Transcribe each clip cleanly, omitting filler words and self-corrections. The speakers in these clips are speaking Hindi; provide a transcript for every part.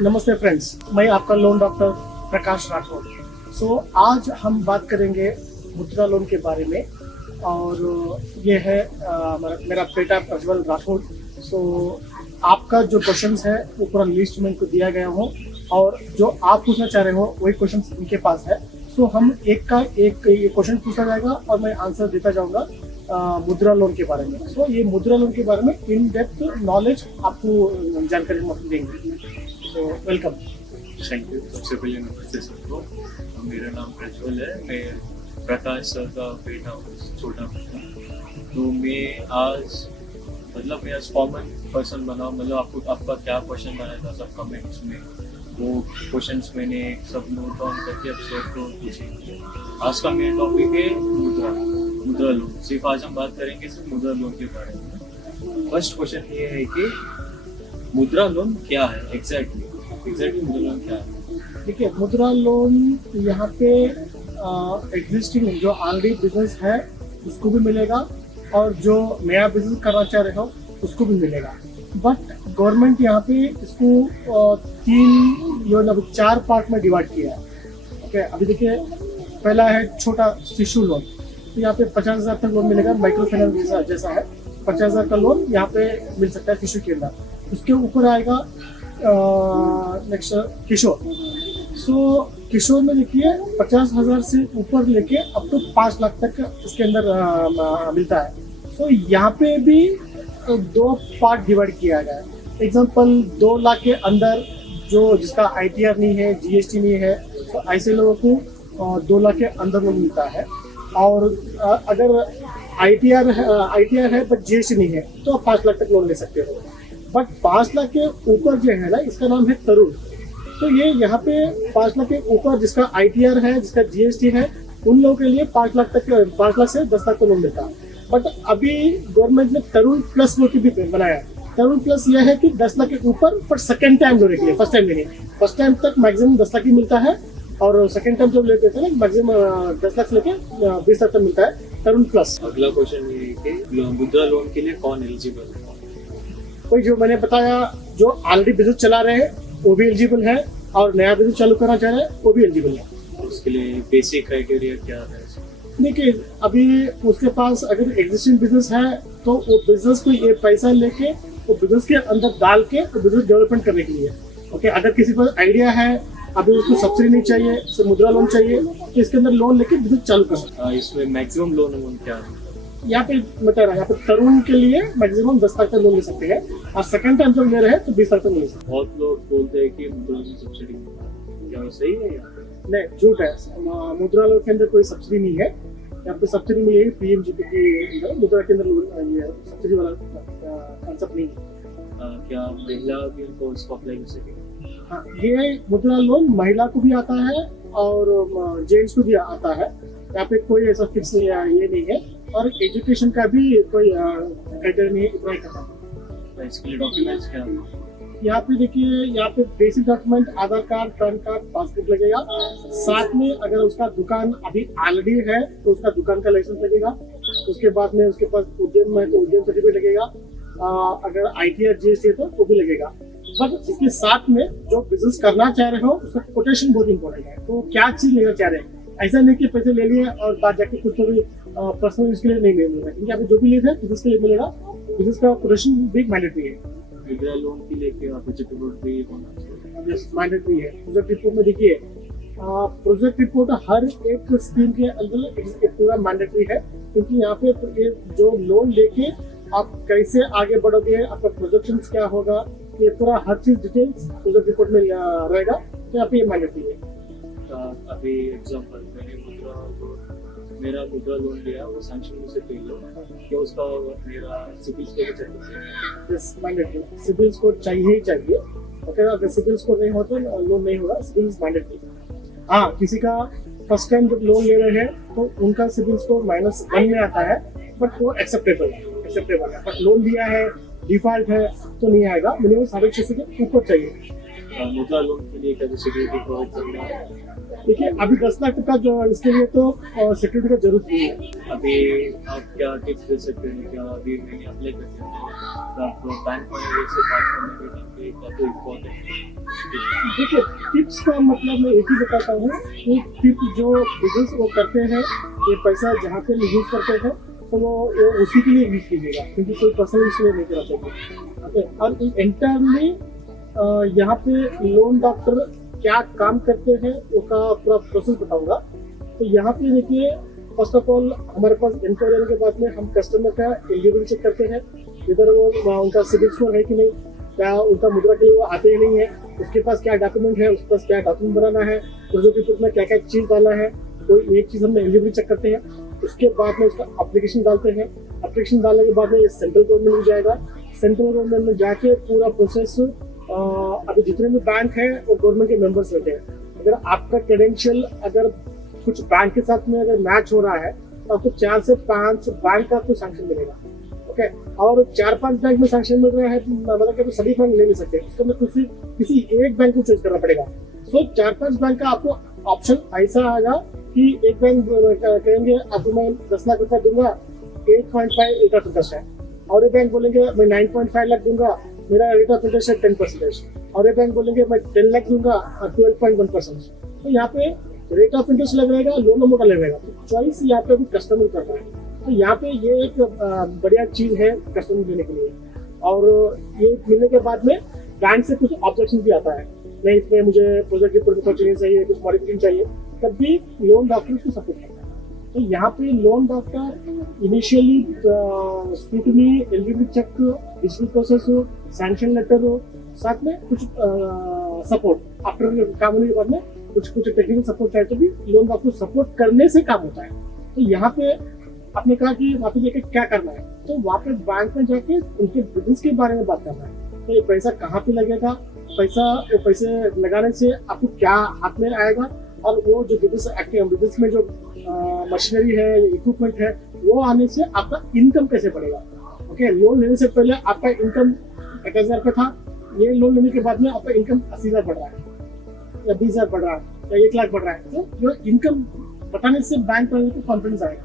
नमस्ते फ्रेंड्स, मैं आपका लोन डॉक्टर प्रकाश राठौर। आज हम बात करेंगे मुद्रा लोन के बारे में और ये है मेरा बेटा प्रज्वल राठौर। आपका जो क्वेश्चंस है वो पूरा लिस्ट में इनको दिया गया हो और जो आप पूछना चाह रहे हो वही क्वेश्चंस इनके पास है। हम एक का एक ये क्वेश्चन पूछा जाएगा और मैं आंसर देता जाऊंगा मुद्रा लोन के बारे में। ये मुद्रा लोन के बारे में इन डेप्थ नॉलेज आपको जानकारी देंगे। वेलकम। Thank you. सबसे पहले नमस्ते सबको। मेरा नाम प्रज्वल है, मैं प्रकाश सर का बेटा हूँ, छोटा बेटा। तो मैं आज कॉमन पर्सन बना, मतलब आपका क्या क्वेश्चन बनाया था सब कमेंट्स में, वो क्वेश्चंस मैंने सब नोट डाउन करके अब सर को पूछेंगे। आज का मेन टॉपिक है मुद्रा लोन। सिर्फ आज हम बात करेंगे सिर्फ मुद्रा लोन के बारे में। फर्स्ट क्वेश्चन ये है कि मुद्रा लोन क्या है एग्जैक्टली मुद्रा लोन क्या है? देखिए, मुद्रा लोन यहाँ पे एग्जिस्टिंग जो ऑलरेडी बिजनेस है उसको भी मिलेगा और जो नया बिजनेस करना चाह रहे हो उसको भी मिलेगा। बट गवर्नमेंट यहाँ पे इसको 4 पार्ट में डिवाइड किया है। ओके, अभी देखिए, पहला है छोटा शिशु लोन। तो यहाँ पे 50,000 तक लोन मिलेगा, माइक्रो फाइनेंस जैसा है। 50,000 का लोन यहाँ पे मिल सकता है शिशु के अंदर। उसके ऊपर आएगा नेक्स्ट किशोर। किशोर में देखिए 50,000 से ऊपर लेके अब तो 5 लाख तक इसके अंदर मिलता है। यहाँ पे भी 2 पार्ट डिवाइड किया गया है। एग्जाम्पल, 2 लाख के अंदर जो जिसका ITR नहीं है, GST नहीं है, तो ऐसे लोगों को 2 लाख के अंदर लोन मिलता है। और अगर ITR है बट GST नहीं है तो आप 5 लाख तक लोन ले सकते हो। बट 5 लाख के ऊपर जो है ना, इसका नाम है तरुण। तो ये यहाँ पे 5 लाख के ऊपर जिसका ITR है, जिसका GST है, उन लोगों के लिए 5 लाख से 10 लाख तक लोन मिलता है। बट अभी गवर्नमेंट ने तरुण प्लस लोन की भी बनाया। तरुण प्लस यह है कि 10 लाख के ऊपर पर सेकेंड टाइम लोन के लिए, फर्स्ट टाइम नहीं। फर्स्ट टाइम तक मैक्सिमम 10 लाख ही मिलता है और सेकेंड टाइम जब लेते थे ना मैक्सिमम 10 लाख से लेके 20 लाख तक मिलता है तरुण प्लस। अगला क्वेश्चन ये है कि मुद्रा लोन के लिए कौन एलिजिबल है? कोई जो मैंने बताया, जो ऑलरेडी बिजनेस चला रहे हैं वो भी एलिजिबल है और नया बिजनेस चालू करना चाह रहे हैं वो भी एलिजिबल है। उसके लिए बेसिक क्राइटेरिया क्या है? देखिए, अभी उसके पास अगर एग्जिस्टिंग बिजनेस है तो वो बिजनेस को ये पैसा लेके वो बिजनेस के अंदर डाल के वो बिजनेस डेवलपमेंट करने के लिए। ओके, अगर किसी पर आइडिया है, अभी उसको सब्सिडी नहीं चाहिए, सिर्फ मुद्रा लोन चाहिए, तो इसके अंदर लोन लेके बिजनेस चालू कर सकते हैं। इसमें मैक्सिमम लोन अमाउंट क्या है? यहाँ पे बता रहा है, यहाँ पे तरुण के लिए मैक्सिमम 10 लाख तक लोन ले सकते हैं और सेकंड टाइम जब ले रहे हैं तो 20 लाख तक ले सकते हैं। बहुत लोग बोलते हैं कि मुद्रा लोन सब्सिडी क्या वो सही है? नहीं, झूठ है। मुद्रा लोन के अंदर कोई सब्सिडी नहीं है। यहाँ पे सब्सिडी मिलेगी PMGP की अंदर, मुद्रा के अंदर ये सब्सिडी वाला कंसेप्ट नहीं है। क्या महिला भी इनको इसको अप्लाई कर सकेगी? हाँ, ये मुद्रा लोन महिला को भी आता है और जेंट्स को भी आता है। यहाँ पे कोई ऐसा फिक्स ये नहीं है और एजुकेशन का भी कोई क्राइटेरिया नहीं है, इतना ही करता है। इसके लिए डॉक्यूमेंट्स क्या है? यहाँ पे देखिए, यहाँ पे बेसिक डॉक्यूमेंट आधार कार्ड, पैन कार्ड, पासबुक लगेगा। साथ में अगर उसका दुकान अभी ऑलरेडी है तो उसका दुकान का लाइसेंस लगेगा। उसके बाद में उसके पास उद्यम है तो उद्यम सर्टिफिकेट लगेगा। अगर ITR GST है तो वो भी लगेगा। बट इसके साथ में जो बिजनेस करना चाह रहे हो उसका कोटेशन बहुत इंपॉर्टेंट है। तो क्या चीज लेना चाह रहे हैं, ऐसा नहीं कि पैसे ले लिए और बाद जाके कुछ तो भी पर्सनल इसके लिए नहीं मिलेगा, क्योंकि अभी जो भी लेते हैं बिजनेस के लिए मिलेगा। बिजनेस का कोटेशन भी मैंडेटरी है। मुद्रा लोन के लिए क्या प्रोजेक्ट रिपोर्ट भी होना चाहिए? मैंडेटरी है। प्रोजेक्ट रिपोर्ट में देखिए, प्रोजेक्ट रिपोर्ट हर एक स्कीम के अंदर पूरा मैंडेटरी है, क्योंकि यहाँ पे जो लोन लेके आप कैसे आगे बढ़ोगे, आपका प्रोजेक्शंस क्या होगा, ये पूरा हर चीज डिटेल्स प्रोजेक्ट रिपोर्ट में रहेगा। तो यहाँ पे ये मैंडेटरी है। अभी एग्जांपल मेरा मुद्रा लोन लिया, वो सैंक्शन से पहले क्या उसका मेरा सिबिल स्कोर चाहिए? Yes, mandatory. सिबिल स्कोर चाहिए ही चाहिए। ओके, अगर सिबिल स्कोर नहीं हो तो लोन नहीं होगा। CIBIL mandatory. हाँ, किसी का फर्स्ट टाइम जब लोन ले रहे हैं तो उनका सिबिल स्कोर -1 में आता है, बट वो एक्सेप्टेबल है। बट लोन दिया है, डिफॉल्ट है तो नहीं आएगा। मिनिमम 6.5 के ऊपर चाहिए। मुद्रा लोन के लिए क्या सिक्योरिटी प्रोवाइड करना है? देखिए अभी 10 लाख का जो इसके लिए तो सिक्योरिटी का जरूरत नहीं है। अभी आप क्या टिप्स दे सकते हैं? क्या अभी मैंने अप्लाई करते हैं तो आप बैंक मैनेजर से बात करने के टाइम पे क्या तो इम्पोर्टेंट है? देखिए टिप्स का मतलब मैं एक ही बताता हूँ कि टिप जो बिजनेस वो करते हैं, ये पैसा जहाँ पे यूज करते हैं तो वो उसी के लिए यूज कीजिएगा, क्योंकि कोई पर्सनल इसलिए नहीं करना चाहिए। ओके, और इंटरनली यहाँ पे लोन डॉक्टर क्या काम करते हैं वो का पूरा प्रोसेस बताऊंगा। तो यहाँ पे देखिए फर्स्ट ऑफ ऑल हमारे पास इंक्वायरी आने के बाद में हम कस्टमर का एलिजिबिलिटी चेक करते हैं, इधर वो उनका सिबिल स्कोर है कि नहीं, क्या उनका मुद्रा के लिए वो आते ही नहीं है, उसके पास क्या डॉक्यूमेंट है, उसके पास क्या डॉक्यूमेंट बनाना है, प्रोजेक्ट रिपोर्ट में क्या क्या चीज़ डालना है, कोई एक चीज़ हमने एलिजिबिलिटी चेक करते हैं। उसके बाद में उसका एप्लीकेशन डालते हैं, एप्लीकेशन डालने के बाद में ये सेंट्रल गवर्नमेंट में जाएगा, सेंट्रल गवर्नमेंट में जाके पूरा प्रोसेस अभी जितने भी बैंक हैं वो गवर्नमेंट के मेंबर्स रहते हैं। अगर आपका क्रेडेंशियल अगर कुछ बैंक के साथ में अगर मैच हो रहा है तो आपको 4 से 5 बैंक का आपको सैंक्शन मिलेगा। ओके, और 4-5 बैंक में सैंक्शन मिल रहा है मतलब कि तो सभी बैंक ले नहीं सकते, उसके में किसी एक बैंक को चूज करना पड़ेगा। सो 4-5 बैंक का आपको ऑप्शन ऐसा आएगा कि एक बैंक कहेंगे आपको मैं 10 लाख रुपया दूंगा, 8.5 रेट ऑफ इंटरेस्ट है, और एक बैंक बोलेंगे मैं 9.5 लाख दूंगा, मेरा रेट ऑफ इंटरेस्ट है 10%, और एक बैंक बोलेंगे मैं 10 लाख दूंगा 12.1%। तो यहाँ पे रेट ऑफ इंटरेस्ट लग रहेगा, लोन अमाउंट अलग रहेगा, तो चॉइस यहाँ पे कस्टमर कर रहा है। तो यहाँ पे ये एक बढ़िया चीज है कस्टमर देने के लिए। और ये मिलने के बाद में बैंक से कुछ ऑब्जेक्शन भी आता है, नहीं इसमें मुझे प्रोजेक्ट रिपोर्ट कुछ चेंज चाहिए, कुछ मॉडिफिकेशन चाहिए, तब भी लोन डॉक्टर को सपोर्ट करता है। तो यहाँ पे loan doctor initially scrutiny, eligibility check, digital process हो, सैंक्शन लेटर हो, साथ में कुछ सपोर्ट आफ्टर काम होने के बाद में कुछ टेक्निकल सपोर्ट चाहिए तो भी लोन डॉक्टर सपोर्ट करने से काम होता है। तो यहाँ पे आपने कहा कि वहाँ पे जाके क्या करना है, तो वहाँ पे बैंक में जाके उनके बिजनेस के बारे में बात करना है। तो ये पैसा कहाँ पे लगेगा, पैसे लगाने से आपको क्या हाथ में आएगा, और वो जो बिजनेस में जो मशीनरी है, इक्विपमेंट है, वो आने से आपका इनकम कैसे बढ़ेगा। ओके, लोन लेने से पहले आपका इनकम 10,000 का था, ये लोन लेने के बाद में आपका इनकम 80,000 बढ़ रहा है या 20,000 बढ़ रहा है या 1 लाख बढ़ रहा है। तो जो इनकम बताने से बैंक वाले को कॉन्फिडेंस आएगा,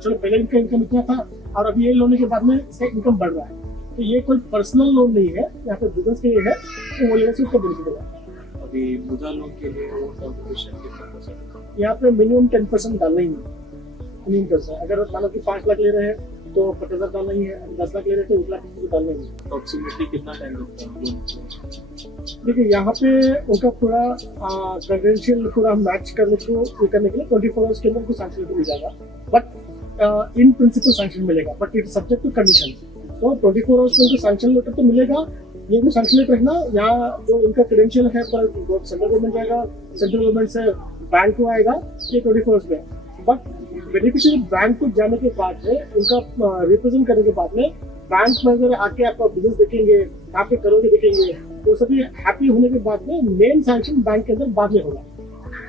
चलो पहले इनका इनकम इतना था और अभी ये लेने के बाद में इसका इनकम बढ़ रहा है। तो ये कोई पर्सनल लोन नहीं है, यहाँ पे बिजनेस के लिए है, तो वो लेने से उसका बेनिफिट होगा। अभी मुद्रा लोन के लिए वो कंपटीशन कितना %? यहाँ पे मिनिमम 10% डालना ही है, मिनिमम 10%। अगर मानो कि 5 लाख ले रहे हैं तो 50,000 डालना ही है, 10 लाख ले रहे हैं तो 1 लाख डालना ही है। अप्रोक्सीमेटली कितना टाइम लगता है लोन? देखिए यहाँ पे उनका पूरा क्रेडेंशियल पूरा मैच करने के लिए 24 आवर्स के अंदर कुछ सैंक्शन मिल जाएगा, बट इन प्रिंसिपल सैंक्शन मिलेगा, but it subject to condition. तो 24 आवर्स में सैंक्शन लेटर तो मिलेगा। ये भी सैंक्शन लेटर है ना, यहाँ जो इनका क्रेडेंशियल है पर सेंट्रल गवर्नमेंट जाएगा, सेंट्रल गवर्नमेंट से बैंक को आएगा, ये 24 आवर्स में। बट बेनिफिशियरी बैंक को जाने के बाद में, उनका रिप्रेजेंट करने के बाद में, बैंक में अगर आके आपका बिजनेस देखेंगे, आपके करोगे देखेंगे, तो सभी हैप्पी होने के बाद में मेन सैंक्शन बैंक के अंदर बाद में होगा,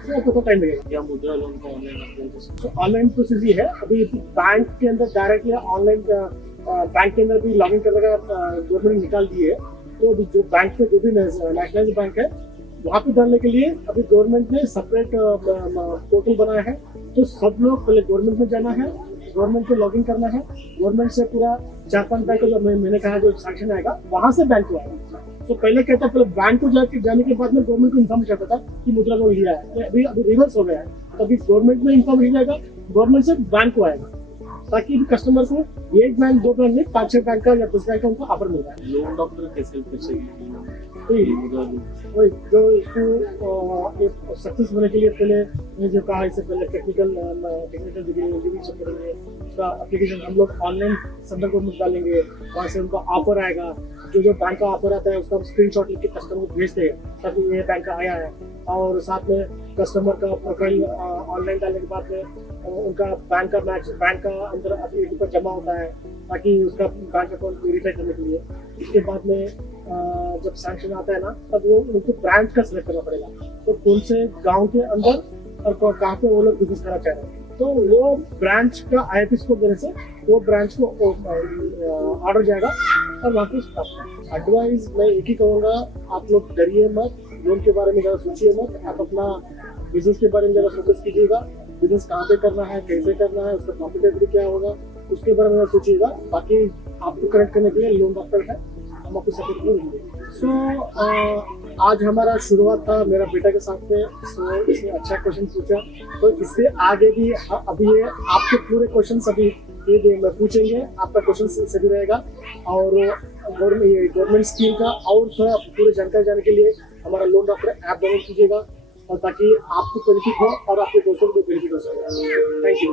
तो आपको तो टाइम लगेगा। या मुद्रा लोन का ऑनलाइन तो ऑनलाइन प्रोसेस ही है, अभी बैंक के अंदर डायरेक्टली ऑनलाइन बैंक के अंदर भी लॉगिन करने का गवर्नमेंट ने निकाल दी है। तो जो बैंक में जो भी नेशनलाइज्ड बैंक है वहाँ पे डालने के लिए अभी गवर्नमेंट ने सेपरेट पोर्टल बनाया है। तो सब लोग पहले गवर्नमेंट में जाना है, गवर्नमेंट को लॉगिन करना है, गवर्नमेंट से पूरा 4-5 बैंक को जो मैंने कहा जो सैंक्शन आएगा वहाँ से बैंक को आएगा। तो पहले कहता पहले बैंक को जाने के बाद में गवर्नमेंट को इन्फॉर्म करता था कि मुद्रा लोन लिया है, अभी रिवर्स हो गया है। अभी गवर्नमेंट में इन्फॉर्म मिल जाएगा, गवर्नमेंट से बैंक को आएगा, ताकि कस्टमर को 1 बैंक 2 बैंक नहीं 5-6 बैंक का या 10 बैंक का उनको ऑफर मिल रहा है। लोन डॉक्टर कैसे जो इसको सक्सेस होने के लिए पहले जो कहा, इससे पहले टेक्निकल डिग्री सब करेंगे, उसका एप्लीकेशन हम लोग ऑनलाइन सेंट्रल गवर्नमेंट डालेंगे, वहाँ से उनका ऑफर आएगा, जो बैंक का ऑफर आता है उसका स्क्रीनशॉट लेके कस्टमर को भेजते हैं ताकि ये बैंक का आया है, और साथ में कस्टमर का प्रोफाइल ऑनलाइन डालने के बाद में उनका बैंक का मैच बैंक का अंदर अपनी पर जमा होता है ताकि उसका बैंक अकाउंट वेरीफाई करने के लिए। इसके बाद में जब सैंक्शन आता है ना, तब वो उनको ब्रांच का सिलेक्ट करना पड़ेगा, तो कौन से गांव के अंदर और कहाँ पे वो लोग बिजनेस करना चाह रहे हैं, तो वो ब्रांच का IFSC स्कोर देने से वो ब्रांच को ऑर्डर जाएगा और वहाँ पे एडवाइस मैं एक ही कहूँगा, आप लोग डरिए मत, लोन के बारे में ज़्यादा सोचिए मत, आप अपना बिजनेस के बारे में ज़्यादा फोकस कीजिएगा। बिजनेस कहाँ पे करना है, कैसे करना है, उसका प्रॉफिटेबिलिटी क्या होगा, उसके बारे में ज़्यादा सोचिएगा। बाकी आपको कनेक्ट करने के लिए लोन डॉक्टर है, हम आपको सपोर्ट करेंगे। सो आज हमारा शुरुआत था मेरा बेटा के साथ में। सो इसने अच्छा क्वेश्चन पूछा, तो इससे आगे भी अभी ये आपके पूरे क्वेश्चन अभी ये मैं पूछेंगे, आपका क्वेश्चन सभी रहेगा। और गवर्नमेंट स्कीम का और थोड़ा पूरी जानकारी जानने के लिए हमारा लोन डॉक्टर ऐप डाउनलोड कीजिएगा, और ताकि आपको बेनिफिट हो और आपके दोस्तों को भी बेनिफिट हो सके। Thank you.